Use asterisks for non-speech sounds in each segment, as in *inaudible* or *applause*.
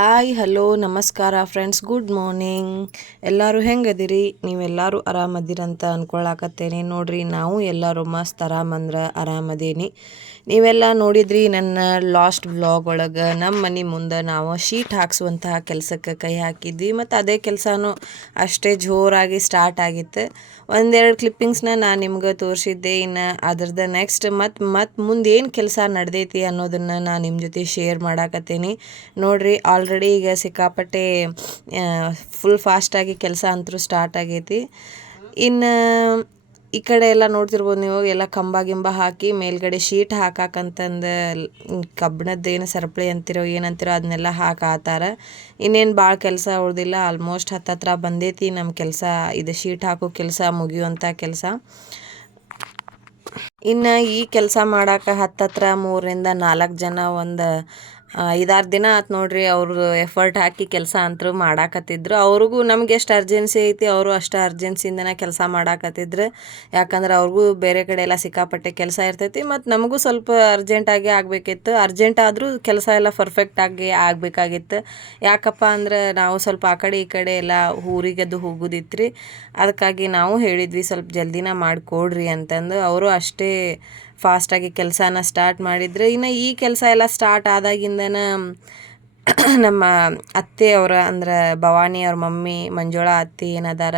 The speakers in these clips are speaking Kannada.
ಹಾಯ್ ಹಲೋ ನಮಸ್ಕಾರ ಫ್ರೆಂಡ್ಸ್ ಗುಡ್ ಮಾರ್ನಿಂಗ್ ಎಲ್ಲರೂ ಹೆಂಗದಿರಿ? ನೀವೆಲ್ಲರೂ ಆರಾಮದಿರಂತ ಅಂದ್ಕೊಳ್ಳಾಕತ್ತೇನೆ ನೋಡ್ರಿ, ನಾವು ಎಲ್ಲರೂ ಮಸ್ತ್ ಆರಾಮಂದ್ರೆ ಆರಾಮದೇನಿ. ನೀವೆಲ್ಲ ನೋಡಿದ್ರಿ ನನ್ನ ಲಾಸ್ಟ್ ವ್ಲಾಗ್ ಒಳಗೆ. ನಮ್ಮ ಮನೆ ಮುಂದೆ ನಾವು ಶೀಟ್ ಹಾಕ್ಸುವಂತಹ ಕೆಲಸಕ್ಕೆ ಕೈ ಹಾಕಿದ್ವಿ. ಮತ್ತು ಅದೇ ಕೆಲಸನೂ ಅಷ್ಟೇ ಜೋರಾಗಿ ಸ್ಟಾರ್ಟ್ ಆಗಿತ್ತು. ಒಂದೆರಡು ಕ್ಲಿಪ್ಪಿಂಗ್ಸ್ನ ನಾನು ನಿಮ್ಗೆ ತೋರಿಸಿದ್ದೆ. ಇನ್ನು ಅದ್ರದ ನೆಕ್ಸ್ಟ್ ಮತ್ತು ಮತ್ತು ಮುಂದೆ ಏನು ಕೆಲಸ ನಡೆದೈತಿ ಅನ್ನೋದನ್ನು ನಾನು ನಿಮ್ಮ ಜೊತೆ ಶೇರ್ ಮಾಡಾಕತ್ತೀನಿ. ನೋಡ್ರಿ ಆಲ್ರೆಡಿ ಈಗ ಸಿಕ್ಕಾಪಟ್ಟೆ ಫುಲ್ ಫಾಸ್ಟಾಗಿ ಕೆಲಸ ಅಂತೂ ಸ್ಟಾರ್ಟ್ ಆಗೈತಿ. ಇನ್ನು ಈ ಕಡೆ ಎಲ್ಲ ನೋಡ್ತಿರ್ಬೋದು ನೀವು, ಎಲ್ಲ ಕಂಬ ಗಿಂಬ ಹಾಕಿ ಮೇಲ್ಗಡೆ ಶೀಟ್ ಹಾಕಾಕಂತಂದು ಏನು ಸರಪಳಿ ಅಂತಿರೋ ಏನಂತಿರೋ ಅದನ್ನೆಲ್ಲ ಹಾಕಾತಾರ ಇನ್ನೇನು ಭಾಳ ಕೆಲಸ ಉಳ್ದಿಲ್ಲ ಆಲ್ಮೋಸ್ಟ್ ಹತ್ತತ್ರ ಬಂದೈತಿ ನಮ್ಮ ಕೆಲಸ, ಇದು ಶೀಟ್ ಹಾಕೋ ಕೆಲಸ ಮುಗಿಯುವಂಥ ಕೆಲಸ. ಇನ್ನು ಈ ಕೆಲಸ ಮಾಡಕ್ಕೆ ಹತ್ತತ್ರ ಮೂರರಿಂದ ನಾಲ್ಕು ಜನ ಒಂದು ಐದಾರು ದಿನ ಆತು ನೋಡ್ರಿ ಅವರು ಎಫರ್ಟ್ ಹಾಕಿ ಕೆಲಸ ಅಂತರೂ ಮಾಡಾಕತ್ತಿದ್ರು. ಅವ್ರಿಗೂ ನಮ್ಗೆ ಎಷ್ಟು ಅರ್ಜೆನ್ಸಿ ಐತಿ, ಅವರು ಅಷ್ಟು ಅರ್ಜೆನ್ಸಿಯಿಂದನೇ ಕೆಲಸ ಮಾಡಾಕತ್ತಿದ್ರು. ಯಾಕಂದ್ರೆ ಅವ್ರಿಗೂ ಬೇರೆ ಕಡೆ ಎಲ್ಲ ಸಿಕ್ಕಾಪಟ್ಟೆ ಕೆಲಸ ಇರ್ತೈತಿ, ಮತ್ತು ನಮಗೂ ಸ್ವಲ್ಪ ಅರ್ಜೆಂಟಾಗಿ ಆಗಬೇಕಿತ್ತು. ಅರ್ಜೆಂಟ್ ಆದರೂ ಕೆಲಸ ಎಲ್ಲ ಪರ್ಫೆಕ್ಟಾಗಿ ಆಗಬೇಕಾಗಿತ್ತು. ಯಾಕಪ್ಪ ಅಂದ್ರೆ ನಾವು ಸ್ವಲ್ಪ ಆ ಕಡೆ ಈ ಕಡೆ ಎಲ್ಲ ಊರಿಗೆದ್ದು ಹೋಗೋದಿತ್ತು ಅದಕ್ಕಾಗಿ ನಾವು ಹೇಳಿದ್ವಿ, ಸ್ವಲ್ಪ ಜಲ್ದಿನ ಮಾಡಿಕೊಡ್ರಿ ಅಂತಂದು. ಅವರು ಅಷ್ಟೇ ಫಾಸ್ಟಾಗಿ ಕೆಲಸನ ಸ್ಟಾರ್ಟ್ ಮಾಡಿದ್ರು ಇನ್ನು ಈ ಕೆಲಸ ಎಲ್ಲ ಸ್ಟಾರ್ಟ್ ಆದಾಗಿಂದನ *clears throat* ನಮ್ಮ ಅತ್ತೆಯವರ ಅಂದ್ರೆ ಭವಾನಿ ಅವ್ರ ಮಮ್ಮಿ, ಮಂಜುಳಾ ಅತ್ತಿ ಏನದಾರ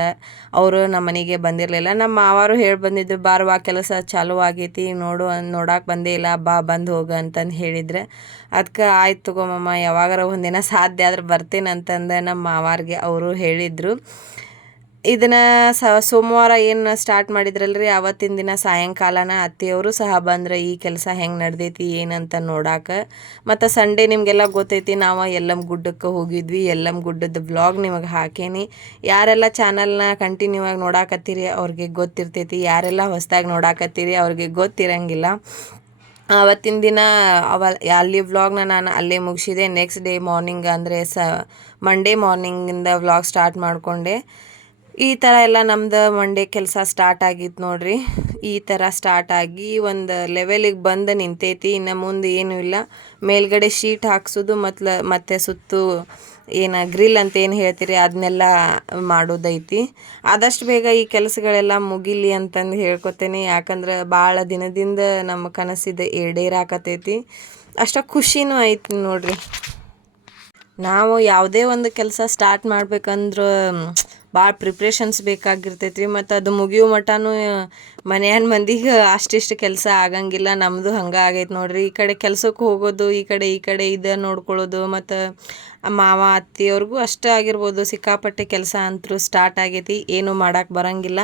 ಅವರು ನಮ್ಮ ಮನೆಗೆ ಬಂದಿರಲಿಲ್ಲ. ನಮ್ಮ ಮಾವಾರು ಹೇಳಿ ಬಂದಿದ್ರು ಬಾರವಾ ಕೆಲಸ ಚಾಲು ಆಗೈತಿ, ನೋಡು ನೋಡಕ್ಕೆ ಬಂದೇ ಇಲ್ಲ, ಬಾ, ಬಂದು ಹೋಗು ಅಂತಂದು ಹೇಳಿದ್ರೆ. ಅದಕ್ಕೆ ಆಯ್ತು ತಗೊಮ್ಮಮ್ಮ ಯಾವಾಗಾರ ಒಂದಿನ ಸಾಧ್ಯ ಆದ್ರೆ ಬರ್ತೇನೆ ಅಂತಂದು ನಮ್ಮ ಮಾವಾರಿಗೆ ಅವರು ಹೇಳಿದರು. ಇದನ್ನು ಸೋಮವಾರ ಏನು ಸ್ಟಾರ್ಟ್ ಮಾಡಿದ್ರಲ್ರಿ? ಅವತ್ತಿನ ದಿನ ಸಾಯಂಕಾಲನ ಅತ್ತೆಯವರು ಸಹ ಬಂದ್ರೆ ಈ ಕೆಲಸ ಹೆಂಗೆ ನಡೆದೈತಿ, ಏನಂತ ನೋಡಾಕ. ಮತ್ತು ಸಂಡೇ ನಿಮಗೆಲ್ಲ ಗೊತ್ತೈತಿ, ನಾವು ಎಲ್ಲಮ್ಮ ಗುಡ್ಡಕ್ಕೆ ಹೋಗಿದ್ವಿ. ಎಲ್ಲಮ್ಮ ಗುಡ್ಡದ ಬ್ಲಾಗ್ ನಿಮಗೆ ಹಾಕೇನಿ. ಯಾರೆಲ್ಲ ಚಾನಲ್ನ ಕಂಟಿನ್ಯೂ ಆಗಿ ನೋಡಾಕತ್ತೀರಿ ಅವ್ರಿಗೆ ಗೊತ್ತಿರ್ತೈತಿ. ಯಾರೆಲ್ಲ ಹೊಸದಾಗಿ ನೋಡಾಕತ್ತೀರಿ ಅವ್ರಿಗೆ ಗೊತ್ತಿರಂಗಿಲ್ಲ. ಆವತ್ತಿನ ದಿನ ಅವ, ಅಲ್ಲಿ ವ್ಲಾಗ್ನ ನಾನು ಅಲ್ಲೇ ಮುಗಿಸಿದೆ. ನೆಕ್ಸ್ಟ್ ಡೇ ಮಾರ್ನಿಂಗ್ ಅಂದರೆ ಸ ಮಂಡೇ ಮಾರ್ನಿಂಗಿಂದ ವ್ಲಾಗ್ ಸ್ಟಾರ್ಟ್ ಮಾಡಿಕೊಂಡೆ. ಈ ಥರ ಎಲ್ಲ ನಮ್ದು ಮಂಡೇ ಕೆಲಸ ಸ್ಟಾರ್ಟ್ ಆಗಿತ್ತು ನೋಡ್ರಿ. ಈ ಥರ ಸ್ಟಾರ್ಟ್ ಆಗಿ ಒಂದು ಲೆವೆಲಿಗೆ ಬಂದು ನಿಂತೈತಿ. ಇನ್ನು ಮುಂದೆ ಏನೂ ಇಲ್ಲ. ಮೇಲ್ಗಡೆ ಶೀಟ್ ಹಾಕ್ಸೋದು ಮತ್ತು ಮತ್ತೆ ಸುತ್ತು ಏನು ಗ್ರಿಲ್ ಅಂತ ಏನು ಹೇಳ್ತೀರಿ ಅದನ್ನೆಲ್ಲ ಮಾಡೋದೈತಿ. ಆದಷ್ಟು ಬೇಗ ಈ ಕೆಲಸಗಳೆಲ್ಲ ಮುಗಿಲಿ ಅಂತಂದು ಹೇಳ್ಕೊತೇನೆ. ಯಾಕಂದ್ರೆ ಭಾಳ ದಿನದಿಂದ ನಮ್ಮ ಕನಸಿದೆ ಈಡೇರಾಕತೈತಿ. ಅಷ್ಟ ಖುಷಿನೂ ಐತಿ ನೋಡ್ರಿ. ನಾವು ಯಾವುದೇ ಒಂದು ಕೆಲಸ ಸ್ಟಾರ್ಟ್ ಮಾಡ್ಬೇಕಂದ್ರೆ ಭಾಳ ಪ್ರಿಪ್ರೇಷನ್ಸ್ ಬೇಕಾಗಿರ್ತೈತಿ ರೀ ಮತ್ತು ಅದು ಮುಗಿಯೋ ಮಟನೂ ಮನೆಯನ್ ಮಂದಿಗೆ ಅಷ್ಟಿಷ್ಟು ಕೆಲಸ ಆಗಂಗಿಲ್ಲ ನಮ್ಮದು ಹಂಗೆ ಆಗೈತೆ ನೋಡ್ರಿ. ಈ ಕಡೆ ಕೆಲ್ಸಕ್ಕೆ ಹೋಗೋದು, ಈ ಕಡೆ ಈ ಕಡೆ ಇದು ನೋಡ್ಕೊಳ್ಳೋದು, ಮತ್ತು ಮಾವ ಅತ್ತೆಯವ್ರಿಗೂ ಅಷ್ಟೇ ಆಗಿರ್ಬೋದು. ಸಿಕ್ಕಾಪಟ್ಟೆ ಕೆಲಸ ಅಂತೂ ಸ್ಟಾರ್ಟ್ ಆಗೈತಿ, ಏನೂ ಮಾಡಕ್ಕೆ ಬರಂಗಿಲ್ಲ.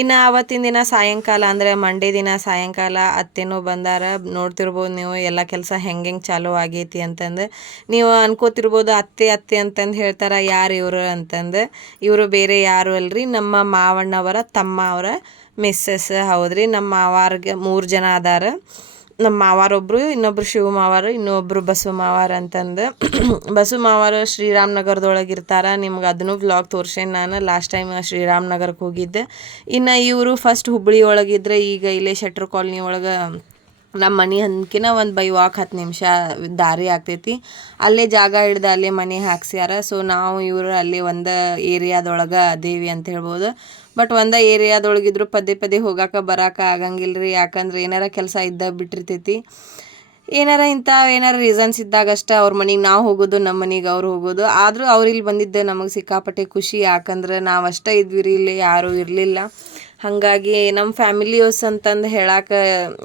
ಇನ್ನು ಆವತ್ತಿನ ದಿನ ಸಾಯಂಕಾಲ ಅಂದರೆ ಮಂಡೇ ದಿನ ಸಾಯಂಕಾಲ ಅತ್ತೆನೂ ಬಂದಾರ. ನೋಡ್ತಿರ್ಬೋದು ನೀವು, ಎಲ್ಲ ಕೆಲಸ ಹೆಂಗೆ ಹೆಂಗೆ ಚಾಲೂ ಆಗೈತಿ ಅಂತಂದು. ನೀವು ಅನ್ಕೋತಿರ್ಬೋದು, ಅತ್ತೆ ಅತ್ತೆ ಅಂತಂದು ಹೇಳ್ತಾರೆ, ಯಾರು ಇವರು ಅಂತಂದು. ಇವರು ಬೇರೆ ಯಾರು ಅಲ್ರಿ, ನಮ್ಮ ಮಾವಣ್ಣವರ, ತಮ್ಮ ಅವರ. ಮಿಸ್ಸಸ್ ಹೌದ್ರಿ. ನಮ್ಮ ಮಾವಾರ್ಗೆ ಮೂರು ಜನ ಅದಾರ. ನಮ್ಮ ಮಾವಾರೊಬ್ಬರು ಇನ್ನೊಬ್ರು ಶಿವ ಮಾವಾರು ಇನ್ನೊಬ್ಬರು ಬಸವ ಮಾವಾರ ಅಂತಂದು. *clears throat* ಬಸವ ಮಾವಾರು ಶ್ರೀರಾಮನಗರದೊಳಗೆ ಇರ್ತಾರೆ. ನಿಮ್ಗೆ ಅದನ್ನು ವ್ಲಾಗ್ ತೋರ್ಸೇನೆ ನಾನು. ಲಾಸ್ಟ್ ಟೈಮ್ ಶ್ರೀರಾಮನಗರಕ್ಕೆ ಹೋಗಿದ್ದೆ. ಇನ್ನು ಇವರು ಫಸ್ಟ್ ಹುಬ್ಬಳ್ಳಿ ಒಳಗಿದ್ರೆ ಈಗ ಇಲ್ಲೇ ಶೆಟ್ರ್ ಕಾಲನಿ ಒಳಗೆ ನಮ್ಮ ಮನೆ ಅಂದ್ಕಿನ ಒಂದು ಬೈ ವಾಕ್ ಹತ್ತು ನಿಮಿಷ ದಾರಿ ಆಗ್ತೈತಿ. ಅಲ್ಲೇ ಜಾಗ ಹಿಡ್ದು ಅಲ್ಲೇ ಮನೆ ಹಾಕ್ಸ್ಯಾರ. ಸೊ ನಾವು ಇವರು ಅಲ್ಲಿ ಒಂದು ಏರಿಯಾದೊಳಗೆ ಅದೇವಿ ಅಂತ ಹೇಳ್ಬೋದು. ಬಟ್ ಒಂದೇ ಏರಿಯಾದೊಳಗಿದ್ರು ಪದೇ ಪದೇ ಹೋಗಾಕ ಬರಾಕ ಆಗಂಗಿಲ್ಲ ರೀ ಯಾಕಂದ್ರೆ ಏನಾರ ಕೆಲಸ ಇದ್ದ ಬಿಟ್ಟಿರ್ತೈತಿ. ಏನಾರ ಇಂಥ ಏನಾರ ರೀಸನ್ಸ್ ಇದ್ದಾಗಷ್ಟೇ ಅವ್ರ ಮನೆಗೆ ನಾವು ಹೋಗೋದು ನಮ್ಮ ಮನೆಗೆ ಅವ್ರು ಹೋಗೋದು. ಆದರೂ ಅವ್ರು ಇಲ್ಲಿ ಬಂದಿದ್ದೆ ನಮಗೆ ಸಿಕ್ಕಾಪಟ್ಟೆ ಖುಷಿ. ಯಾಕಂದ್ರೆ ನಾವು ಅಷ್ಟೇ ಇದ್ವಿ ರೀ ಇಲ್ಲಿ ಯಾರೂ ಇರಲಿಲ್ಲ. ಹಾಗಾಗಿ ನಮ್ಮ ಫ್ಯಾಮಿಲಿಯೋಸ್ ಅಂತಂದು ಹೇಳಕ್ಕೆ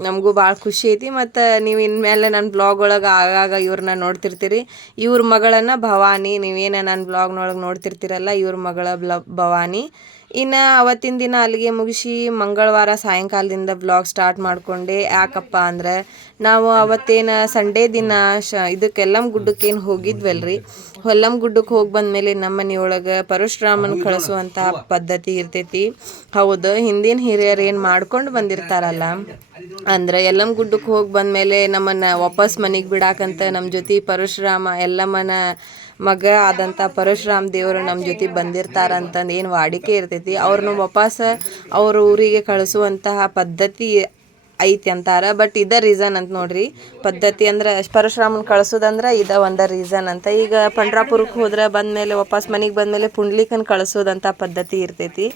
ನಮಗೂ ಭಾಳ ಖುಷಿ ಐತಿ. ಮತ್ತು ನೀವು ಇನ್ಮೇಲೆ ನನ್ನ ಬ್ಲಾಗ್ ಒಳಗೆ ಆಗಾಗ ಇವ್ರನ್ನ ನೋಡ್ತಿರ್ತೀರಿ. ಇವ್ರ ಮಗಳನ್ನು ಭವಾನಿ, ನೀವೇನು ನನ್ನ ಬ್ಲಾಗ್ನೊಳಗೆ ನೋಡ್ತಿರ್ತೀರಲ್ಲ, ಇವ್ರ ಮಗಳ ಬ್ಲ, ಭವಾನಿ. ಇನ್ನು ಅವತ್ತಿನ ದಿನ ಅಲ್ಲಿಗೆ ಮುಗಿಸಿ ಮಂಗಳವಾರ ಸಾಯಂಕಾಲದಿಂದ ಬ್ಲಾಗ್ ಸ್ಟಾರ್ಟ್ ಮಾಡಿಕೊಂಡೆ. ಯಾಕಪ್ಪ ಅಂದ್ರೆ ನಾವು ಅವತ್ತೇನು ಸಂಡೇ ದಿನ ಶ ಇದಕ್ಕೆಲ್ಲಮ್ ಗುಡ್ಡಕ್ಕೇನು ಹೋಗಿದ್ವಲ್ರಿ? ಹೊಲ್ಲಮ್ ಗುಡ್ಡಕ್ಕೆ ಹೋಗಿ ಬಂದಮೇಲೆ ನಮ್ಮ ಮನೆಯೊಳಗೆ ಪರಶುರಾಮನ ಕಳಿಸುವಂತಹ ಪದ್ಧತಿ ಇರ್ತೈತಿ. ಹೌದು ಹಿಂದಿನ ಹಿರಿಯರು ಏನು ಮಾಡ್ಕೊಂಡು ಬಂದಿರ್ತಾರಲ್ಲ? ಅಂದ್ರೆ ಎಲ್ಲಮ್ ಗುಡ್ಡಕ್ಕೆ ಹೋಗಿ ಬಂದಮೇಲೆ ನಮ್ಮನ್ನು ವಾಪಸ್ ಮನೆಗೆ ಬಿಡಾಕಂತ ನಮ್ಮ ಜೊತೆ ಪರಶುರಾಮ ಎಲ್ಲಮ್ಮನ ಮಗ ಆದಂಥ ಪರಶುರಾಮ್ ದೇವರು ನಮ್ಮ ಜೊತೆ ಬಂದಿರ್ತಾರಂತಂದು ಏನು ವಾಡಿಕೆ ಇರ್ತೈತಿ. ಅವ್ರನ್ನ ವಾಪಸ್ ಅವ್ರ ಊರಿಗೆ ಕಳಿಸುವಂತಹ ಪದ್ಧತಿ ಐತಿ ಅಂತಾರ ಬಟ್ ಇದ ರೀಸನ್ ಅಂತ ನೋಡ್ರಿ. ಪದ್ಧತಿ ಅಂದ್ರೆ ಪರಶುರಾಮನ್ ಕಳ್ಸೋದಂದ್ರೆ ಇದ ಒಂದ ರೀಸನ್ ಅಂತ. ಈಗ ಪಂಡ್ರಾಪುರಕ್ಕೆ ಹೋದ್ರೆ ಬಂದ್ಮೇಲೆ ವಾಪಸ್ ಮನೆಗೆ ಬಂದ್ಮೇಲೆ ಪುಂಡ್ಲಿಕನ್ ಕಳಸೋದಂತ ಪದ್ಧತಿ ಇರ್ತೈತಿ.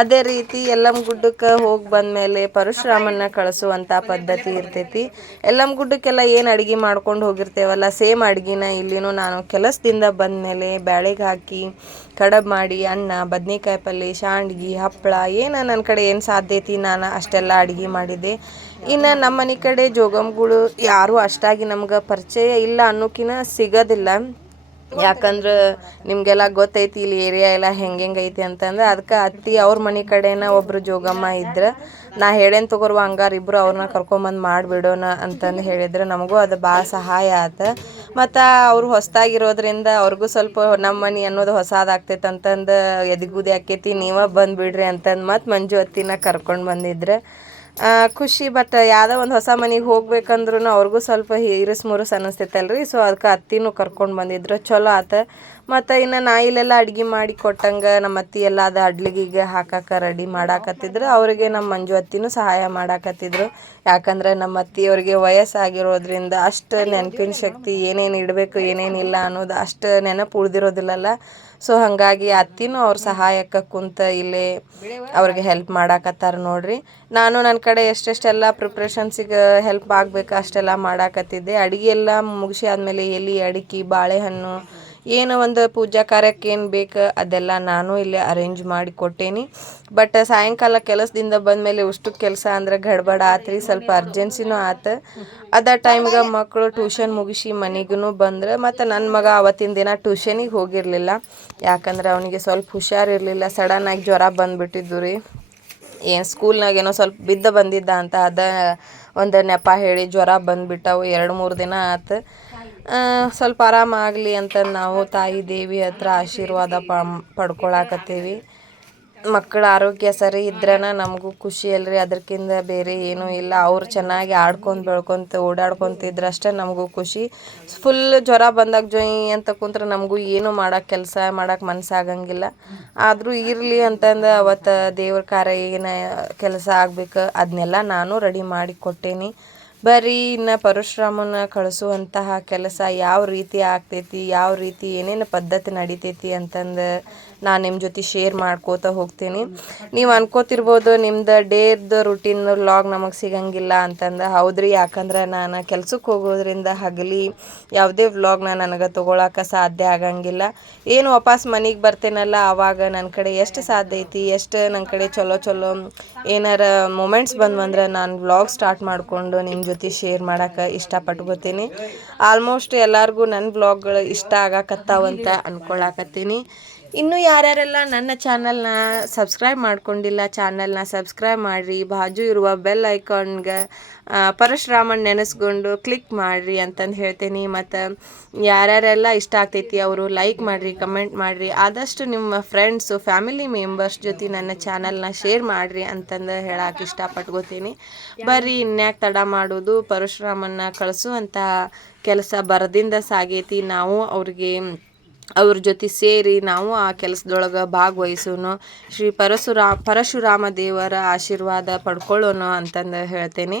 ಅದೇ ರೀತಿ ಎಲ್ಲಮ್ಮ ಗುಡ್ಡಕ್ಕೆ ಹೋಗಿ ಬಂದ್ಮೇಲೆ ಪರಶುರಾಮನ್ನ ಕಳಿಸುವಂಥ ಪದ್ಧತಿ ಇರ್ತೈತಿ. ಎಲ್ಲಮ್ಮ ಗುಡ್ಡಕ್ಕೆಲ್ಲ ಏನು ಅಡಿಗೆ ಮಾಡ್ಕೊಂಡು ಹೋಗಿರ್ತೇವಲ್ಲ, ಸೇಮ್ ಅಡ್ಗಿನ ಇಲ್ಲಿನೂ ನಾನು ಕೆಲಸದಿಂದ ಬಂದಮೇಲೆ ಬ್ಯಾಳೆಗೆ ಹಾಕಿ, ಕಡಬ್ ಮಾಡಿ, ಅನ್ನ, ಬದ್ನೆಕಾಯಿ ಪಲ್ಯ ಶಾಂಡ್ಗಿ ಹಪ್ಪಳ ಏನು ನನ್ನ ಕಡೆ ಏನು ಸಾಧ್ಯ ಐತಿ ನಾನು ಅಷ್ಟೆಲ್ಲ ಅಡುಗೆ ಮಾಡಿದ್ದೆ. ಇನ್ನು ನಮ್ಮ ಮನೆ ಕಡೆ ಜೋಗಮ್ಗಳು ಯಾರೂ ಅಷ್ಟಾಗಿ ನಮ್ಗೆ ಪರಿಚಯ ಇಲ್ಲ ಅನ್ನೋಕಿನ ಸಿಗೋದಿಲ್ಲ. ಯಾಕಂದ್ರೆ ನಿಮಗೆಲ್ಲ ಗೊತ್ತೈತಿ ಇಲ್ಲಿ ಏರಿಯಾ ಎಲ್ಲ ಹೆಂಗೆ ಐತಿ ಅಂತಂದ್ರೆ ಅದಕ್ಕೆ ಅತ್ತಿ ಅವ್ರ ಮನೆ ಕಡೆನ ಒಬ್ಬರು ಜೋಗಮ್ಮ ಇದ್ರೆ. ನಾ ಹೇಳೇನು ತಗೋರ್ವ, ಹಂಗಾರ ಇಬ್ಬರು ಅವ್ರನ್ನ ಕರ್ಕೊಂಬಂದು ಮಾಡಿಬಿಡೋಣ ಅಂತಂದು ಹೇಳಿದ್ರೆ. ನಮಗೂ ಅದು ಭಾಳ ಸಹಾಯ ಆತ. ಮತ್ತು ಅವ್ರು ಹೊಸದಾಗಿರೋದ್ರಿಂದ ಅವ್ರಿಗೂ ಸ್ವಲ್ಪ ನಮ್ಮ ಮನೆ ಅನ್ನೋದು ಹೊಸದಾಗ್ತೈತೆ ಅಂತಂದು ಎದಿಗುದಿ ಆಕೈತಿ. ನೀವೇ ಬಂದುಬಿಡ್ರಿ ಅಂತಂದು ಮತ್ತು ಮಂಜು ಅತ್ತಿನ ಕರ್ಕೊಂಡು ಬಂದಿದ್ರು. ಖುಷಿ ಬಟ್ ಯಾವುದೋ ಒಂದು ಹೊಸ ಮನೆಗೆ ಹೋಗ್ಬೇಕಂದ್ರೂ ಅವ್ರಿಗೂ ಸ್ವಲ್ಪ ಇರಿಸ್ ಮುರುಸ್ ಅನ್ನಿಸ್ತೈತಲ್ರಿ. ಸೊ ಅದಕ್ಕೆ ಅತ್ತಿನೂ ಕರ್ಕೊಂಡು ಬಂದಿದ್ರು. ಚಲೋ ಆತ. ಮತ್ತು ಇನ್ನು ನಾ ಇಲ್ಲೆಲ್ಲ ಅಡ್ಗೆ ಮಾಡಿ ಕೊಟ್ಟಂಗೆ ನಮ್ಮ ಅತ್ತಿ ಎಲ್ಲ ಅದು ಅಡ್ಲಿಗೆ ಹಾಕಕ್ಕೆ ರೆಡಿ ಮಾಡಾಕತ್ತಿದ್ರು. ಅವರಿಗೆ ನಮ್ಮ ಮಂಜು ಅತ್ತಿನೂ ಸಹಾಯ ಮಾಡಾಕತ್ತಿದ್ರು. ಯಾಕಂದ್ರೆ ನಮ್ಮ ಅತ್ತಿಯವ್ರಿಗೆ ವಯಸ್ಸಾಗಿರೋದ್ರಿಂದ ಅಷ್ಟು ನೆನಪಿನ ಶಕ್ತಿ ಏನೇನು ಇಡಬೇಕು ಏನೇನಿಲ್ಲ ಅನ್ನೋದು ಅಷ್ಟು ನೆನಪು ಉಳ್ದಿರೋದಿಲ್ಲಲ್ಲ. ಸೊ ಹಾಗಾಗಿ ಅತ್ತಿನೂ ಅವ್ರ ಸಹಾಯಕ್ಕೆ ಕುಂತ ಇಲ್ಲೇ ಅವ್ರಿಗೆ ಹೆಲ್ಪ್ ಮಾಡಾಕತ್ತಾರ ನೋಡ್ರಿ. ನಾನು ನನ್ನ ಕಡೆ ಎಷ್ಟೆಷ್ಟೆಲ್ಲ ಪ್ರಿಪ್ರೇಷನ್ಸಿಗೆ ಹೆಲ್ಪ್ ಆಗ್ಬೇಕು ಅಷ್ಟೆಲ್ಲ ಮಾಡಾಕತ್ತಿದ್ದೆ. ಅಡಿಗೆ ಎಲ್ಲ ಮುಗಿಸಿ ಆದ್ಮೇಲೆ ಎಲೆ, ಅಡಿಕೆ, ಬಾಳೆಹಣ್ಣು ಏನೋ ಒಂದು ಪೂಜಾ ಕಾರ್ಯಕ್ಕೆ ಏನು ಬೇಕು ಅದೆಲ್ಲ ನಾನು ಇಲ್ಲಿ ಅರೇಂಜ್ ಮಾಡಿ ಕೊಟ್ಟೇನಿ. ಬಟ್ ಸಾಯಂಕಾಲ ಕೆಲಸದಿಂದ ಬಂದ ಮೇಲೆ ಉಷ್ಟು ಕೆಲಸ ಅಂದ್ರೆ ಗಡ್ಬಡ ಆತ್ರಿ, ಸ್ವಲ್ಪ ಅರ್ಜೆನ್ಸಿನೂ ಆತು. ಅದ ಟೈಮ್ಗೆ ಮಕ್ಕಳು ಟ್ಯೂಷನ್ ಮುಗಿಸಿ ಮನೆಗೂ ಬಂದ್ರೆ ಮತ್ತು ನನ್ನ ಮಗ ಅವತ್ತಿನ ದಿನ ಟ್ಯೂಷನಿಗೆ ಹೋಗಿರಲಿಲ್ಲ. ಯಾಕಂದ್ರೆ ಅವನಿಗೆ ಸ್ವಲ್ಪ ಹುಷಾರಿರಲಿಲ್ಲ ಸಡನ್ನಾಗಿ ಜ್ವರ ಬಂದುಬಿಟ್ಟಿದ್ದು ರೀ. ಏನು ಸ್ಕೂಲ್ನಾಗ ಏನೋ ಸ್ವಲ್ಪ ಬಿದ್ದ ಬಂದಿದ್ದ ಅಂತ ಅದ ಒಂದು ನೆಪ ಹೇಳಿ ಜ್ವರ ಬಂದುಬಿಟ್ಟವು, ಎರಡು ಮೂರು ದಿನ ಆತು. ಸ್ವಲ್ಪ ಆರಾಮಾಗಲಿ ಅಂತ ನಾವು ತಾಯಿ, ದೇವಿ ಹತ್ರ ಆಶೀರ್ವಾದ ಪಡ್ಕೊಳಕತ್ತೀವಿ. ಮಕ್ಕಳ ಆರೋಗ್ಯ ಸರಿ ಇದ್ರನ ನಮಗೂ ಖುಷಿ ಅಲ್ರಿ. ಅದಕ್ಕಿಂತ ಬೇರೆ ಏನೂ ಇಲ್ಲ. ಅವ್ರು ಚೆನ್ನಾಗಿ ಆಡ್ಕೊಂತ ಬೆಳ್ಕೊಂತ ಓಡಾಡ್ಕೊತಿದ್ರಷ್ಟೇ ನಮಗೂ ಖುಷಿ. ಫುಲ್ ಜ್ವರ ಬಂದಾಗ ಜೊಯ್ ಅಂತ ಕುಂತ್ರೆ ನಮಗೂ ಏನು ಮಾಡೋಕೆ ಕೆಲಸ ಮಾಡೋಕೆ ಮನಸ್ಸಾಗಂಗಿಲ್ಲ ಆದರೂ ಇರಲಿ ಅಂತಂದು ಅವತ್ತು ದೇವ್ರ ಕಾರ್ಯ ಏನು ಕೆಲಸ ಆಗ್ಬೇಕು ಅದನ್ನೆಲ್ಲ ನಾನು ರೆಡಿ ಮಾಡಿ ಕೊಟ್ಟೇನಿ. ಬರೀ ಇನ್ನು ಪರಶುರಾಮನ ಕಳಿಸುವಂತಹ ಕೆಲಸ ಯಾವ ರೀತಿ ಆಗ್ತೈತಿ ಯಾವ ರೀತಿ ಏನೇನು ಪದ್ಧತಿ ನಡಿತೈತಿ ಅಂತಂದು ನಾನು ನಿಮ್ಮ ಜೊತೆ ಶೇರ್ ಮಾಡ್ಕೋತ ಹೋಗ್ತೀನಿ. ನೀವು ಅನ್ಕೋತಿರ್ಬೋದು ನಿಮ್ದು ಡೇದು ರುಟೀನ್ ಲಾಗ್ ನಮಗೆ ಸಿಗಂಗಿಲ್ಲ ಅಂತಂದು. ಹೌದ್ರಿ, ಯಾಕಂದ್ರೆ ನಾನು ಕೆಲ್ಸಕ್ಕೆ ಹೋಗೋದ್ರಿಂದ ಹಗಲಿ ಯಾವುದೇ ವ್ಲಾಗ್ನ ನನಗೆ ತೊಗೊಳಕ್ಕೆ ಸಾಧ್ಯ ಆಗಂಗಿಲ್ಲ. ಏನು ವಾಪಸ್ ಮನೆಗೆ ಬರ್ತೇನಲ್ಲ ಆವಾಗ ನನ್ನ ಕಡೆ ಎಷ್ಟು ಸಾಧ್ಯ ಐತಿ, ಎಷ್ಟು ನನ್ನ ಕಡೆ ಚಲೋ ಚಲೋ ಏನಾರ ಮೂಮೆಂಟ್ಸ್ ಬಂದ್ವಂದ್ರೆ ನಾನು ವ್ಲಾಗ್ ಸ್ಟಾರ್ಟ್ ಮಾಡಿಕೊಂಡು ನಿಮ್ಮ ಜೊತೆ ಶೇರ್ ಮಾಡೋಕ್ಕೆ ಇಷ್ಟಪಟ್ಕೋತೀನಿ ಆಲ್ಮೋಸ್ಟ್ ಎಲ್ಲರಿಗೂ ನನ್ನ ವ್ಲಾಗ್ಗಳು ಇಷ್ಟ ಆಗಕತ್ತಾವಂತ ಅನ್ಕೊಳಕತ್ತೀನಿ. ಇನ್ನು ಯಾರ್ಯಾರೆಲ್ಲ ನನ್ನ ಚಾನಲ್ನ ಸಬ್ಸ್ಕ್ರೈಬ್ ಮಾಡ್ಕೊಂಡಿಲ್ಲ, ಚಾನಲ್ನ ಸಬ್ಸ್ಕ್ರೈಬ್ ಮಾಡಿರಿ, ಬಾಜು ಇರುವ ಬೆಲ್ ಐಕಾನ್ಗೆ ಪರಶುರಾಮನ್ ನೆನೆಸ್ಕೊಂಡು ಕ್ಲಿಕ್ ಮಾಡಿರಿ ಅಂತಂದು ಹೇಳ್ತೀನಿ. ಮತ್ತು ಯಾರ್ಯಾರೆಲ್ಲ ಇಷ್ಟ ಆಗ್ತೈತಿ ಅವರು ಲೈಕ್ ಮಾಡಿರಿ, ಕಮೆಂಟ್ ಮಾಡಿರಿ. ಆದಷ್ಟು ನಿಮ್ಮ ಫ್ರೆಂಡ್ಸು, ಫ್ಯಾಮಿಲಿ ಮೆಂಬರ್ಸ್ ಜೊತೆ ನನ್ನ ಚಾನಲ್ನ ಶೇರ್ ಮಾಡಿರಿ ಅಂತಂದು ಹೇಳಕ್ಕೆ ಇಷ್ಟಪಟ್ಕೋತೀನಿ. ಬರ್ರಿ, ಇನ್ಯಾಕೆ ತಡ ಮಾಡೋದು, ಪರಶುರಾಮನ್ನ ಕಳಿಸುವಂಥ ಕೆಲಸ ಬರದಿಂದ ಸಾಗೈತಿ. ನಾವು ಅವ್ರಿಗೆ ಅವ್ರ ಜೊತೆ ಸೇರಿ ನಾವು ಆ ಕೆಲಸದೊಳಗೆ ಭಾಗವಹಿಸೋಣ ಶ್ರೀ ಪರಶುರಾ, ಪರಶುರಾಮ ದೇವರ ಆಶೀರ್ವಾದ ಪಡ್ಕೊಳ್ಳೋಣ ಅಂತಂದು ಹೇಳ್ತೇನೆ.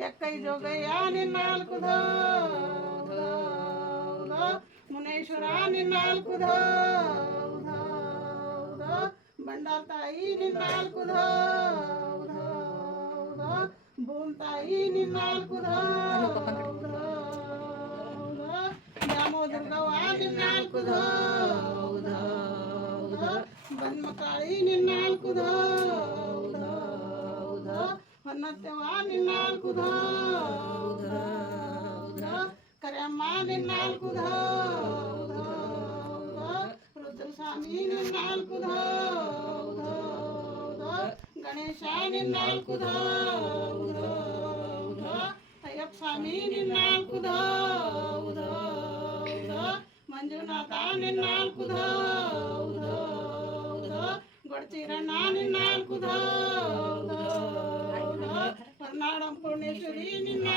ಎಕ್ಕೈ ಜೋಗಯ್ಯ ನಿನ್ನಾಲ್ಕುದ ಮುನೇಶ್ವರ ನಿನ್ನಾಲ್ಕುದ ಬಂಡಾರ ತಾಯಿ ನಿನ್ನಾಲ್ಕುದ ಭೂಮ್ ತಾಯಿ ನಿನ್ನಾಲ್ಕುದ ದಾಮೋದರ್ಗವ್ವ ನಿನ್ನಾಲ್ಕುದ ಉಧ ಉಧ ಹೊನ್ನತ್ತೆವ ನಾಲ್ಕು ಉಧ ಉಧ ಉಧ ಕರೆಯಮ್ಮ ನಾಲ್ಕು ಉಧ ಉಧ ಉಧ ರುದ್ರಸ್ವಾಮಿ ನಾಲ್ಕು ಉಧ ಉಧ ಉಧ ಗಣೇಶ ನಾಲ್ಕು ಉಧ ಉಧ ಉಧ ಅಯ್ಯಪ್ಪ ಸ್ವಾಮಿ ನಾಲ್ಕು ಉಧ ಉಧ ಉಧ ಮಂಜುನಾಥ ನಾಲ್ಕು ಉಧ ಉಧ ಉಧ ನಿನ್ನ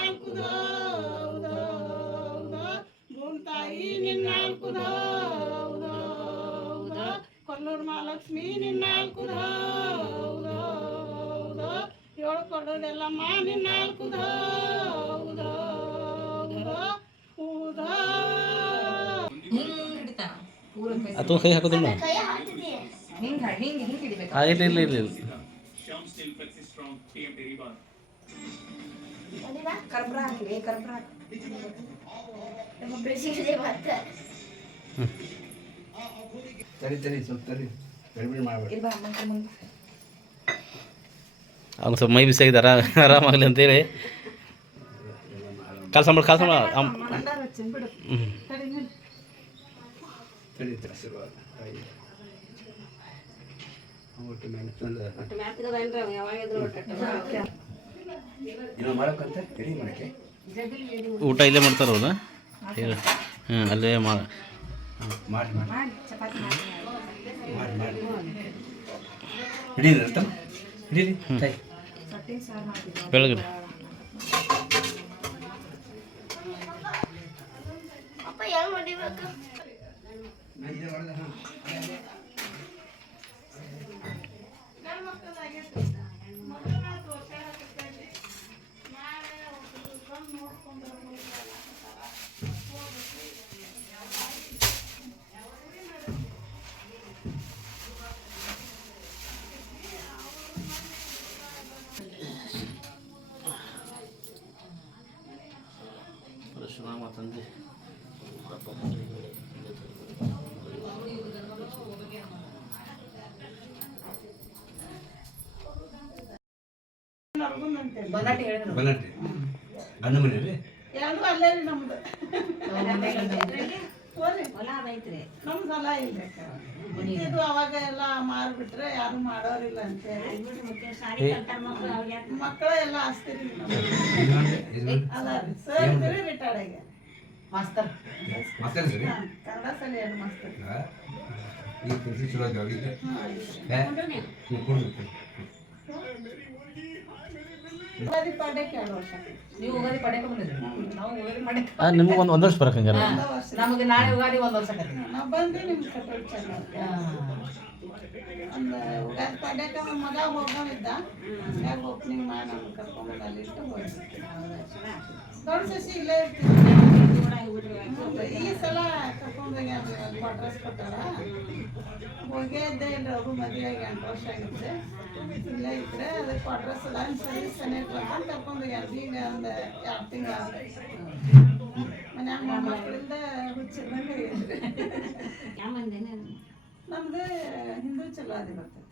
ಭೂಮ್ತಾಯಿ ಉಧ ಕೊಲ್ಲೂರು ಮಹಾಲಕ್ಷ್ಮಿ ಉಧ ಏಳು ಕೊಡೋದೆಲ್ಲಮ್ಮ ನಾಲ್ಕು ಉಧ ಅಥವಾ ಕೈ ಹಾಕೋದಿಲ್ಲ? ಅಥವಾ ಕೈ ಹಾಕೋದಿಲ್ಲ ಹಾಂ ಇಲ್ಲ ಇಲ್ಲ ಇಲ್ಲ ತರಿ ತರಿ ಸ್ವಲ್ಪ ತರಿ ಗಡಿಬಿಡಿ ಮಾಡಬೇಡಿ ಅವ್ನು ಸ್ವಲ್ಪ ಮೈ ಬಿಸಿ ಆಗಿದೆ ಆರಾಮ ಆರಾಮಾಗಲಿ ಅಂತೇಳಿ. ಕಾಲು ಸಂಬಳ ಕಾಲು ಸಂಬಳ ಮಂಡಾರ ಹಚ್ಚಿನ ಬಿಡು ಹ್ಞೂ ಊಟ ಇಲ್ಲೇ ಮಾಡ್ತಾರ ಹೌದಾ ಹೇಳಿ ಹ್ಞೂ ಅಲ್ಲೇ ಮಾ ಮಾಡಿ ಬೆಳಗ್ಗೆ. ಬನ್ನಟ್ಟಿ ಗಂಡ ಮನೆ ರೀ ಅಲ್ಲೇ ರೀ ನಮ್ದು. ನಮ್ದು ಹೊಲ ಇಲ್ಲ ಇದು ಅವಾಗ ಎಲ್ಲ ಮಾರ್ಬಿಟ್ರೆ ಯಾರು ಮಾಡೋರಿಲ್ಲ ಅಂತೇಳಿ ಮಕ್ಕಳ ಎಲ್ಲ ಆಸ್ತಿ ರೀ ನಮ್ದು. ಅದ ರೀ ಸರ್ ಇದ್ರಿ ರಿಟೈರ್ಡ್ ಆಗಿ. ಮಾಸ್ತರ್. ಸರಿ? ಕನ್ನಡ ಮಾಸ್ತರ್. ಈಗ ಕೆಲಸ ಚಲೋ ನೀವು ಯುಗಾದಿ ಪಾಡ್ಯಕ್ಕೆ ನೀವು ಬಂದಿದ್ರಿ ನಿಮ್ಗೆ ಒಂದು ಒಂದು ವರ್ಷ ಬರಕ್ಕೆ ಹಂಗಾರೆ ಒಂದ ವರ್ಷ ನಮಗೆ ನಾಳೆ ಉಗಾದಿ ಒಂದು ವರ್ಷ ನಾವು ಬಂದು ನಿಮ್ಗೆ ಒಂದು ನಮ್ಮ ಮಗ ಹೋಗೋನಿದ್ದ ಹಂಗಾಗಿ ಓಪನಿಂಗ್ ಮಾಡಿ ನಮ್ಗೆ ಕರ್ಕೊಂಡ್ಬಂದು ಅಲ್ಲಿಟ್ಟು ಹೋಗಿ ದೊಡ್ಡ ಸಸಿ ಇಲ್ಲೇ ಇರ್ತೀವಿ ಈ ಸಲ ಕರ್ಕೊಂಡೋಗಿ ಕ್ವಾರ್ಟರ್ಸ್ ಕೊಟ್ಟಾರ ಹೋಗೇ ಇದ್ದೆ ಇಲ್ಲ ಅವರು ಮದುವೆಗೆ ಎಂಟು ವರ್ಷ ಆಗಿತ್ತೆ ಇಲ್ಲೇ ಇದ್ರೆ. ಅದು ಕ್ವಾರ್ಟರ್ಸ್ ಅದ ಸರಿ ಸನೇಟ್ ಅಂತ ಕರ್ಕೊಂಡೋಗಿ ಈಗ ಒಂದು ಎರಡು ತಿಂಗಳ ಮನ್ಯಾಗ ಮೊಮ್ಮಕ್ಕಳಿಂದ ಹುಚ್ಚಿದ್ದಂಗೆ ಆಗೈತ್ರಿ ನಮ್ದು ಹಿಂದೂ ಚಲೋ ಅದಿ ಬರ್ತೈತಿ.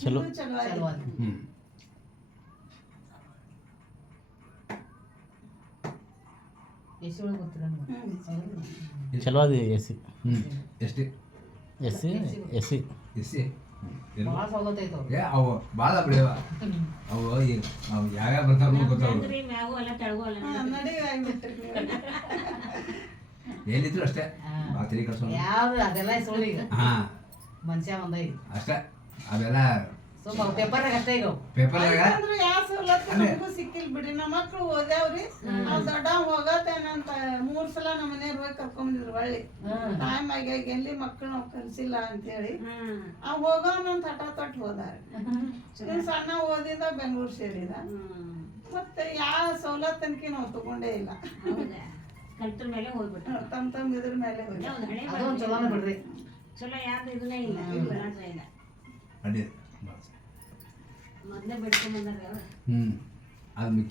ಚಲೋ ಚಲೋ. ಅದಿ. ಚಲೋ ಅದು ಹ್ಞೂ ಎಷ್ಟು ಒಳಗೆ ಗೊತ್ತಿಲ್ಲ ನಮ್ಗೆ. ಹ್ಮ್. ಚಲೋ ಅದು ಎ ಸಿ ಹ್ಞೂ ಎಷ್ಟೇ S C S. C SC ಭಾಳ ಸವಲತ್ತು ಐತೆ ಅವ್ರು ಏ ಅವು ಭಾಳ ಬಿಡ್ಯವ. ಅವು ಏನ್ ಅವು ಯಾವ್ಯಾವ ಬರ್ತಾವ ಗೊತ್ತಾವ ಹಾ, ನಡಿ ಆಗ್ಬಿಟ್ರಿ ನೀವು. ಏನಿದ್ರು ಅಷ್ಟೇ. ಕಟ್ಸೋಣ ಅದೆಲ್ಲ ಹಾಂ. ಮನುಷ್ಯ ಒಂದ ಈಗ ಅಷ್ಟೇ. ಅವೆಲ್ಲ ಸುಮ್ಮ ಪೇಪರ್ ಅಷ್ಟೇ ಈಗ ಅವು. ಪೇಪರ್ದಾಗ ಯಾಕಂದ್ರೆ ಯಾವ ಸವಲತ್ತು ನಮಗೂ ಸಿಕ್ಕಿಲ್ ಬಿಡ್ರಿ. ನಮ್ಮ ಮಕ್ಳು ಓದ್ಯಾವ್ರಿ? ನಾವ್ ದೊಡ್ಡ ಹೋಗತ್ತೇನಂತ ಮೂರ್ ಸಲ ನಮ್ಮ ಮನೆಯವ್ರು ಹೋಗಿ ಕರ್ಕೊಂಬಂದಿದ್ರು ಒಳ್ಳಿ. ಟೈಮ್ ಆಗ್ಯಾಗ ಎಲ್ಲಿ ಮಕ್ಳು ನಾವು ಕಲ್ಸಿಲ್ಲ ಅಂತೇಳಿ. ಆ ಹೋಗೋನಂತ ಹಠ ತೊಟ್ಟು ಹೋದಾರ ಸಣ್ಣ ಓದಿದ ಬೆಂಗಳೂರು ಸೇರಿದ. ಮತ್ತೆ ಯಾವ ಸವಲತ್ತನ್ಕಿ ನಾವು ತಗೊಂಡೇ ಇಲ್ಲ. ಕಲ್ತ್ರ ಮೇಲೆ ಹೋಗ್ಬಿಟ್ಟು ತಮ್ ತಮ್ಮ ಇದ್ರ ಮೇಲೆ ಹೋಗಿ. ಹೌದು ಅದು ಒಂದು ಚಲೋನ ಬಿಡ್ರಿ. ಚಲೋ ಯಾವ್ದು ಇದನ್ನೇ ಇಲ್ಲ. ಅಡ್ಡಿ ಮೊದಲೇ. ಹ್ಞೂ ಅದು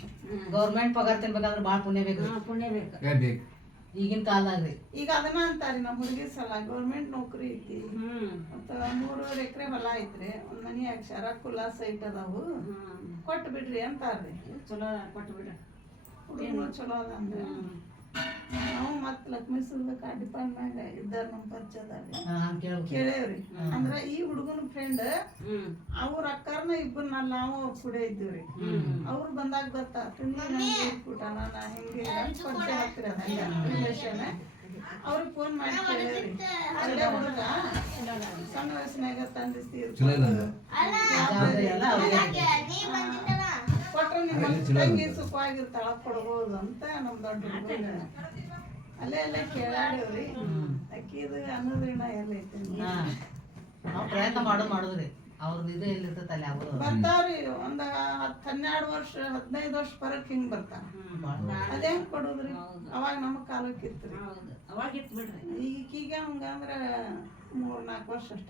ಗೌರ್ಮೆಂಟ್ ಪಗಾರ ತಿನ್ಬೇಕಾದ್ರೆ ಭಾಳ ಪುಣ್ಯ ಬೇಕು. ಹಾ, ಪುಣ್ಯ ಬೇಕು. ಏ ಬೇಕು. ಈಗಿನ ಕಾಲದಾಗ ರೀ ಈಗ ಅದನ್ನ ಅಂತಾರೆ ನಮ್ಮ ಹುಡುಗಿ ಸಲ ಗೌರ್ಮೆಂಟ್ ನೌಕರಿ ಐತಿ. ಮತ್ತ ಮೂರುವರೆ ಎಕರೆ ಹೊಲ ಐತ್ರಿ. ಒಂದ್ ಮನಿ ಅಕ್ಷರ ಕುಲ ಸೈಟ್ ಅದಾವು. ಹ್ಮ್. ಕೊಟ್ಟು ಬಿಡ್ರಿ ಅಂತಾರ್ರಿ. ಚಲೋ ಕೊಟ್ಟು ಬಿಡ್ರಿ ಹುಡುಗನು ಚಲೋ ಅದ ಅಂದ್ರ ನಾವು ಮತ್ತೆ ಲಕ್ಷ್ಮೀ ಸುಲ್ದಕ್ಕ ಡಿಪಾರ್ಟ್ಮೆಂಟ್ ಇದ್ದಾರ ನಮ್ಮ ಕೇಳ್ಬೇಕು ಕೇಳೇವ್ರಿ ಅಂದ್ರ ಈ ಹುಡುಗನ ಫ್ರೆಂಡ್ ಹ್ಮ್ ಅವ್ರ ಅಕ್ಕಾರ್ನ ಇಬ್ಬರನ್ನ ನಾವು ಅವ್ರ ಕೂಡ ಇದ್ದೀವ್ರಿ ಅವ್ರು ಬಂದಾಗ ಗೊತ್ತಾತು ಬಿಟ್ಬಿಟ್ಟ ನಾ ಹಿಂಗೆ ಪರಿಚಯ ಆಗ್ತಿರ ರಿಲೇಷನ್ ಅವ್ರಿಗೆ ಫೋನ್ ಮಾಡಿ ಕೇಳೇವ್ರಿ ಅಲ್ಲೇ ಹುಡುಗ ಸಣ್ಣ ವಯಸ್ಸಿನಾಗ ತಂದಿಸ್ತಿ ಕೊಟ್ರೆ ನಿಮ್ಮ ತಂಗಿ ಸುಖವಾಗಿರ್ತಾಳ? ಕೊಡ್ಬೋದು ಅಂತ ನಮ್ಮ ದೊಡ್ಡ ಹುಡುಗ ಅಲ್ಲೇ ಅಲ್ಲೇ ಕೇಳಾಡೇವ್ರಿ. ಅಕ್ಕಿದು ಅನ್ನೋದ್ರಿನ ಎಲ್ಲ ಐತೆ ನಾವು ಪ್ರಯತ್ನ ಮಾಡೋದು ಮಾಡೋದ್ರಿ. ಅವ್ರದ್ದು ಇದು ಎಲ್ಲಿರ್ತೈತೆ ಅಲ್ಲಿ ಆಗೋದು. ಬರ್ತಾವ್ರಿ ಒಂದ ಹತ್ತು ಹನ್ನೆರಡು ವರ್ಷ ಹದಿನೈದು ವರ್ಷ ಬರಕ್ ಹಿಂಗ್ ಬರ್ತಾರ. ಅದೇ ಹೆಂಗ್ ಕೊಡುದ್ರಿ? ಅವಾಗ ನಮ್ಮ ಕಾಲಕ್ಕೆ ಇತ್ತು ಹೌದು. ಅವಾಗ ಇತ್ತು ಬಿಡ್ರಿ. ಈಗೀಗ ಹಂಗಂದ್ರ ಮೂರ್ ನಾಲ್ಕು ವರ್ಷ ಅಷ್ಟ.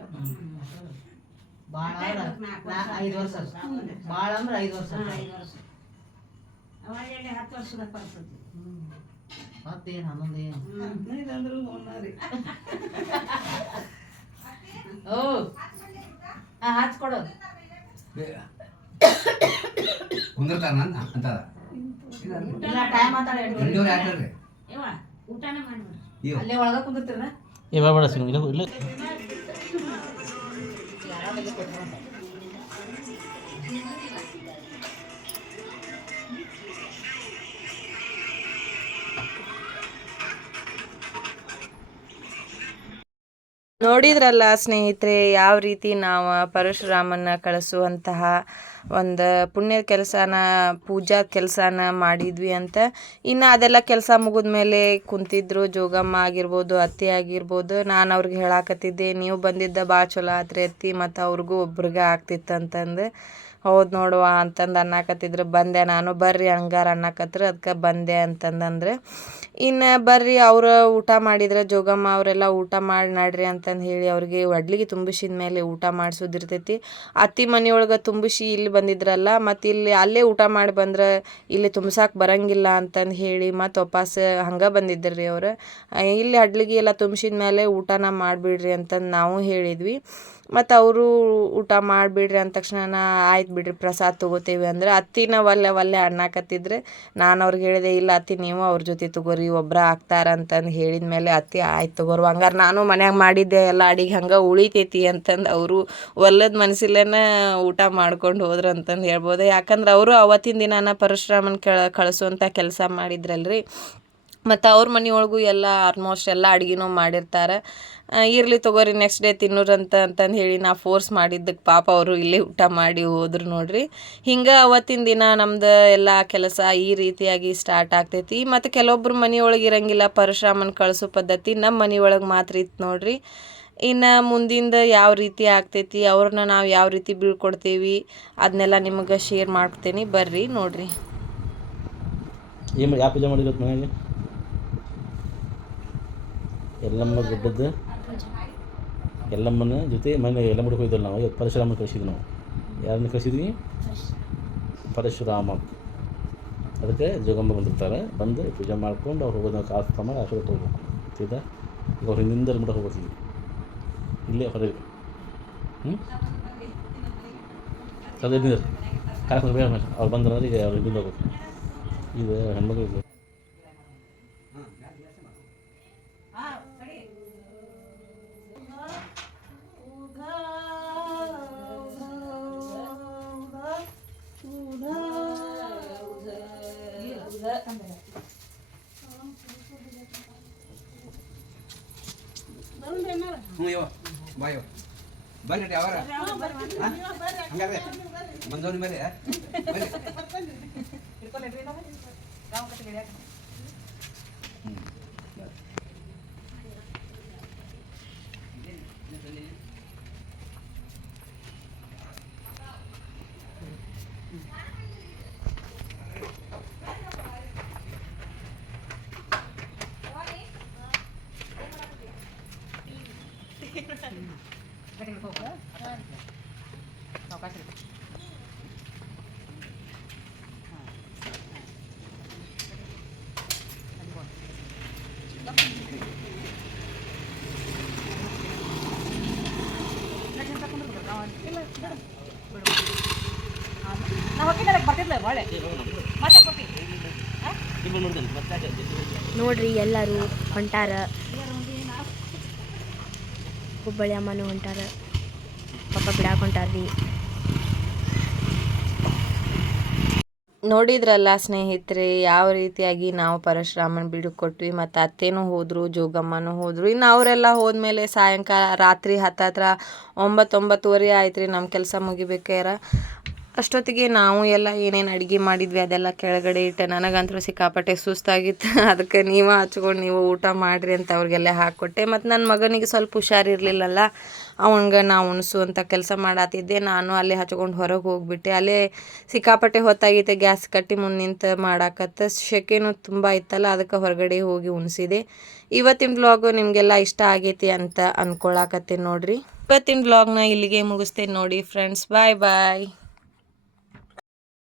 ಭಾಳ ಐದು ವರ್ಷ ಭಾಳ ಅಂದ್ರೆ ಐದು ವರ್ಷ ಹತ್ತು ವರ್ಷದ ಪರಿಸ್ಥಿತಿ ಮತ್ತೇನು ಹನ್ನೊಂದು ಏನು ಹದಿನೈದು ಅಂದ್ರು ಹೋನಾರಿ ಓ ಹಾಂ ಹಚ್ಕೊಡೋದು ಕುಂದಿರ್ತಾರ ಅಂತ ಇಲ್ಲ ಟೈಮ್ ಮಾತಾಡ ಎಂಟೂರು ಯಾಕ್ರಿ ಇವ ಊಟನೇ ಮಾಡ್ಬಿಡ್ರಿ ಇವ್. ಅಲ್ಲೇ ಒಳಗೆ ಕುಂದಿರ್ತೀರ ಬೇಡ ಬೇಡ ಇಲ್ಲ みんな。ನೋಡಿದ್ರಲ್ಲ ಸ್ನೇಹಿತರೆ, ಯಾವ ರೀತಿ ನಾವು ಪರಶುರಾಮನ ಕಳಿಸುವಂತಹ ಒಂದು ಪುಣ್ಯದ ಕೆಲಸನ, ಪೂಜಾ ಕೆಲಸನ ಮಾಡಿದ್ವಿ ಅಂತ. ಇನ್ನು ಅದೆಲ್ಲ ಕೆಲಸ ಮುಗಿದ ಮೇಲೆ ಕುಂತಿದ್ರು. ಜೋಗಮ್ಮ ಆಗಿರ್ಬೋದು, ಅತ್ತೆ ಆಗಿರ್ಬೋದು, ನಾನು ಅವ್ರಿಗೆ ಹೇಳಾಕತ್ತಿದ್ದೆ, ನೀವು ಬಂದಿದ್ದ ಭಾಳ ಚಲೋ ಆತ್ರಿ ಅತ್ತಿ, ಮತ್ತು ಅವ್ರಿಗೂ ಒಬ್ರಿಗೆ ಆಗ್ತಿತ್ತು ಅಂತಂದು ಹೌದು ನೋಡುವ ಅಂತಂದು ಅನ್ನಕತ್ತಿದ್ರು. ಬಂದೆ ನಾನು. ಬರ್ರಿ ಹಂಗಾರ ಅನ್ನಕತ್ರು. ಅದಕ್ಕೆ ಬಂದೆ ಅಂತಂದಂದ್ರೆ, ಇನ್ನು ಬರ್ರಿ ಅವರು ಊಟ ಮಾಡಿದ್ರೆ, ಜೋಗಮ್ಮ ಅವರೆಲ್ಲ ಊಟ ಮಾಡಿ ನಡ್ರಿ ಅಂತಂದು ಹೇಳಿ ಅವ್ರಿಗೆ ಒಡ್ಲಿಗೆ ತುಂಬಿಸಿದ ಮೇಲೆ ಊಟ ಮಾಡಿಸೋದಿರ್ತೈತಿ. ಅತ್ತಿ ಮನೆಯೊಳಗೆ ತುಂಬಿಸಿ ಇಲ್ಲಿ ಬಂದಿದ್ರಲ್ಲ, ಮತ್ತು ಇಲ್ಲಿ ಅಲ್ಲೇ ಊಟ ಮಾಡಿ ಬಂದ್ರೆ ಇಲ್ಲಿ ತುಂಬ್ಸಕ್ಕೆ ಬರಂಗಿಲ್ಲ ಅಂತಂದು ಹೇಳಿ ಮತ್ತು ವಾಪಸ್ ಹಂಗೆ ಬಂದಿದ್ದರು ರೀ ಅವರು ಇಲ್ಲಿ ಹಡ್ಲಿಗೆ ಎಲ್ಲ ತುಂಬಿಸಿದ ಮೇಲೆ ಊಟನ ಮಾಡಿಬಿಡ್ರಿ ಅಂತಂದು ನಾವು ಹೇಳಿದ್ವಿ. ಮತ್ತು ಅವರು ಊಟ ಮಾಡಿಬಿಡ್ರಿ ಅಂದ ತಕ್ಷಣ ಆಯ್ತು ಬಿಡ್ರಿ, ಪ್ರಸಾದ್ ತೊಗೋತೇವೆ ಅಂದ್ರೆ ಅತ್ತಿನ ಒಲ್ಲೆ ಒಲ್ಲೆ ಅಣ್ಣಾಕತ್ತಿದ್ರೆ ನಾನು ಅವ್ರಿಗೆ ಹೇಳಿದೆ, ಇಲ್ಲ ಅತ್ತಿ, ನೀವು ಅವ್ರ ಜೊತೆ ತಗೋರಿ ಒಬ್ಬರ ಆಗ್ತಾರ ಅಂತಂದು ಹೇಳಿದ ಮೇಲೆ ಅತ್ತಿ, ಆಯ್ತು ತಗೋರು ಹಂಗಾರೆ ನಾನು ಮನ್ಯಾಗ ಮಾಡಿದ್ದೆ ಎಲ್ಲ ಅಡಿಗೆ ಹಂಗೆ ಉಳಿತೈತಿ ಅಂತಂದು ಅವರು ಒಲ್ಲದ ಮನಸ್ಸಿಲ್ಲೇನ ಊಟ ಮಾಡ್ಕೊಂಡು ಹೋದ್ರು ಅಂತಂದು ಹೇಳ್ಬೋದು. ಯಾಕಂದ್ರೆ ಅವರು ಅವತ್ತಿನ ದಿನಾನ ಪರಶುರಾಮನ ಕೆಳ ಕಳಿಸುವಂಥ ಕೆಲಸ ಮಾಡಿದ್ರಲ್ರಿ. ಮತ್ತು ಅವ್ರ ಮನೆಯೊಳಗೂ ಎಲ್ಲ ಆಲ್ಮೋಸ್ಟ್ ಎಲ್ಲ ಅಡುಗೆನೂ ಮಾಡಿರ್ತಾರೆ. ಇರಲಿ ತಗೋರಿ ನೆಕ್ಸ್ಟ್ ಡೇ ತಿನ್ನೋರಂತ ಅಂತಂದು ಹೇಳಿ ನಾ ಫೋರ್ಸ್ ಮಾಡಿದ್ದಕ್ಕೆ ಪಾಪ ಅವರು ಇಲ್ಲೇ ಊಟ ಮಾಡಿ ಹೋದ್ರು ನೋಡ್ರಿ. ಹಿಂಗೆ ಅವತ್ತಿನ ದಿನ ನಮ್ದು ಎಲ್ಲ ಕೆಲಸ ಈ ರೀತಿಯಾಗಿ ಸ್ಟಾರ್ಟ್ ಆಗ್ತೈತಿ. ಮತ್ತು ಕೆಲವೊಬ್ರು ಮನೆಯೊಳಗೆ ಇರಂಗಿಲ್ಲ, ಪರಶುರಾಮನ ಕಳಿಸೋ ಪದ್ಧತಿ ನಮ್ಮ ಮನೆಯೊಳಗೆ ಮಾತ್ರ ಇತ್ತು ನೋಡ್ರಿ. ಇನ್ನು ಮುಂದಿಂದ ಯಾವ ರೀತಿ ಆಗ್ತೈತಿ, ಅವ್ರನ್ನ ನಾವು ಯಾವ ರೀತಿ ಬೀಳ್ಕೊಡ್ತೀವಿ ಅದನ್ನೆಲ್ಲ ನಿಮಗೆ ಶೇರ್ ಮಾಡ್ತೀನಿ ಬರ್ರಿ ನೋಡ್ರಿ. ಏನು ಯಾವ ಪೂಜೆ ಮನೆಗೆ ಎಲ್ಲಮ್ಮ ಗುಡ್ಡದ್ದು, ಎಲ್ಲಮ್ಮನ ಜೊತೆ ಮನೆ ಎಲ್ಲಮ್ಮ ಗುಡ್ಡಕ್ಕೆ ಹೋಗಿದ್ದಲ್ಲ ನಾವು, ಇವತ್ತು ಪರಶುರಾಮನ ಕಳಿಸಿದ್ವಿ ನಾವು. ಯಾರನ್ನ ಕಳಿಸಿದ್ವಿ? ಪರಶುರಾಮ. ಅದಕ್ಕೆ ಜೋಗಮ್ಮ ಬಂದಿರ್ತಾರೆ. ಬಂದು ಪೂಜೆ ಮಾಡ್ಕೊಂಡು ಅವ್ರು ಹೋಗೋದು ಕಾಸು ತಮ್ಮ ಆಶೀರ್ವಾದ ಹೋಗ್ಬೇಕು ಸೀದಾ ಈಗ ಅವ್ರು ಹಿಂದಿಂದ ಮಠ ಹೋಗ್ತೀವಿ ಇಲ್ಲೇ ಹೊರಗೆ. ಹ್ಞೂ ಸದ್ಯ ನೀರು ಕಾಸು ಬೇಡ ಅವ್ರು ಬಂದ್ರೆ ಈಗ ಅವ್ರು ಹಿಂದಿಂದ ಹೋಗ್ಬೇಕು. ಇದು ಹೆಣ್ಮಕ್ಳಿಗೆ ಬಾ ಬರ್ರಿ ರೀ ಅವರ. ಹಂಗಾರೆ ಬಂದವ್ರಿ ಬರ್ರಿ. ಬರ್ರಿ ನೋಡ್ರಿ ಎಲ್ಲರೂ ಹೊಂಟಾರ ಹುಬ್ಬಳ್ಳಿ ಅಮ್ಮನೂ ಹೊಂಟಾರ. ಪಾಪ ಬಿಡಾಕ್ ಹೊಂಟಾರ್ರಿ. ನೋಡಿದ್ರಲ್ಲ ಸ್ನೇಹಿತರೆ, ಯಾವ ರೀತಿಯಾಗಿ ನಾವು ಪರಶುರಾಮನ ಬಿಡುಕೊಟ್ವಿ ಮತ್ತು ಅತ್ತೇನೂ ಹೋದರು, ಜೋಗಮ್ಮನೂ ಹೋದರು. ಇನ್ನು ಅವರೆಲ್ಲ ಹೋದ್ಮೇಲೆ ಸಾಯಂಕಾಲ ರಾತ್ರಿ ಹತ್ತತ್ರ ಒಂಬತ್ತು ಒಂಬತ್ತುವರೆ ಆಯ್ತು ರೀ ನಮ್ಮ ಕೆಲಸ ಮುಗಿಬೇಕಾರೆ. ಅಷ್ಟೊತ್ತಿಗೆ ನಾವು ಎಲ್ಲ ಏನೇನು ಅಡುಗೆ ಮಾಡಿದ್ವಿ ಅದೆಲ್ಲ ಕೆಳಗಡೆ ಇಟ್ಟೆ. ನನಗಂತೂ ಸಿಕ್ಕಾಪಟ್ಟೆ ಸುಸ್ತಾಗಿತ್ತು. *laughs* ಅದಕ್ಕೆ ನೀವು ಹಚ್ಕೊಂಡು ನೀವು ಊಟ ಮಾಡಿರಿ ಅಂತ ಅವ್ರಿಗೆಲ್ಲ ಹಾಕ್ಕೊಟ್ಟೆ ಮತ್ತು ನನ್ನ ಮಗನಿಗೆ ಸ್ವಲ್ಪ ಹುಷಾರಿರಲಿಲ್ಲಲ್ಲ ಅವನಿಗೆ ನಾವು ಉಣಿಸು ಅಂತ ಕೆಲಸ ಮಾಡತ್ತಿದ್ದೆ ನಾನು ಅಲ್ಲೇ ಹಚ್ಕೊಂಡು ಹೊರಗೆ ಹೋಗಿಬಿಟ್ಟೆ. ಅಲ್ಲೇ ಸಿಕ್ಕಾಪಟ್ಟೆ ಹೊತ್ತಾಗಿತ್ತು ಗ್ಯಾಸ್ ಕಟ್ಟಿ ಮುಂದೆ ನಿಂತು ಮಾಡಾಕತ್ತ. ಶೆಕೆನೂ ತುಂಬ ಇತ್ತಲ್ಲ, ಅದಕ್ಕೆ ಹೊರಗಡೆ ಹೋಗಿ ಉಣಿಸಿದೆ. ಇವತ್ತಿನ ಬ್ಲಾಗು ನಿಮಗೆಲ್ಲ ಇಷ್ಟ ಆಗೈತಿ ಅಂತ ಅಂದ್ಕೊಳಕತ್ತೀನಿ ನೋಡಿರಿ. ಇವತ್ತಿನ ಬ್ಲಾಗ್ನ ಇಲ್ಲಿಗೆ ಮುಗಿಸ್ತೇನೆ ನೋಡಿ ಫ್ರೆಂಡ್ಸ್ ಬಾಯ್ ಬಾಯ್